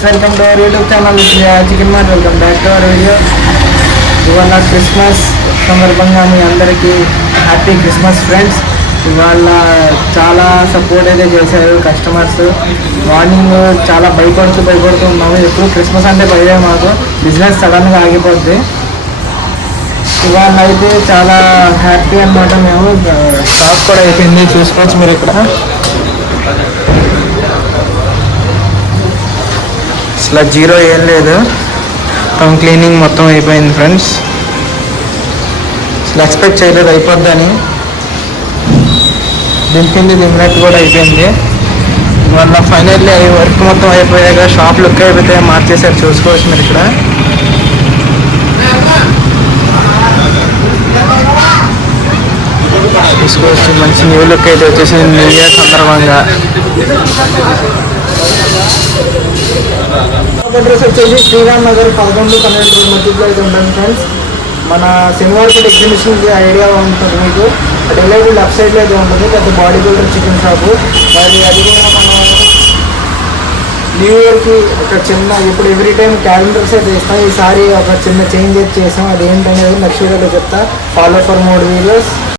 Guys, welcome to our YouTube channel chicken mart. Welcome back to our video. ఇవాళ Christmas సందర్భంగా మీ అందరికీ happy Christmas friends. ఇవాళ చాలా support అయితే చేశారు కస్టమర్స్. మార్నింగ్ చాలా భయపడుతూ ఉన్నాము. ఎప్పుడు క్రిస్మస్ అంటే భయమే మాకు, బిజినెస్ సడన్గా ఆగిపోద్ది. ఇవాళ అయితే చాలా హ్యాపీ అన్నమాట. మేము షాప్ కూడా అయిపోయింది, చూసుకోవచ్చు మీరు ఇక్కడ. అసలు జీరో ఏం లేదు, మొత్తం క్లీనింగ్ మొత్తం అయిపోయింది ఫ్రెండ్స్. అసలు ఎక్స్పెక్ట్ చేయలేదు అయిపోద్దని. దింపింది దిమ్మినట్టు కూడా అయిపోయింది. ఇవాళ ఫైనల్లీ వర్క్ మొత్తం అయిపోయాక షాప్ లుక్ అయిపోతే మార్చేసారు, చూసుకోవచ్చు మీరు ఇక్కడ. చూసుకోవచ్చు, మంచి న్యూ లుక్ అయితే వచ్చేసింది న్యూ ఇయర్ సందర్భంగా. అడ్రస్ వచ్చేసి శ్రీరామ్ నగర్ 11-12 మధ్యలో అయితే ఉంటుంది ఫ్రెండ్స్. మన శనివారం ఎగ్జిబిషన్కి ఐడియా ఉంటుంది మీకు. డెలివరీ లెఫ్ట్ సైడ్లో అయితే ఉంటుంది, పెద్ద బాడీ బిల్డర్ చికెన్ షాపు. మరి అది కూడా మనం న్యూ ఇయర్కి ఒక చిన్న, ఇప్పుడు ఎవ్రీ టైం క్యాలెండర్స్ అయితే ఇస్తాం. ఈసారి ఒక చిన్న చేంజ్ అయితే చేసాం. అది ఏంటనేది నెక్స్ట్ వీడియోలో చెప్తా. Follow for more videos.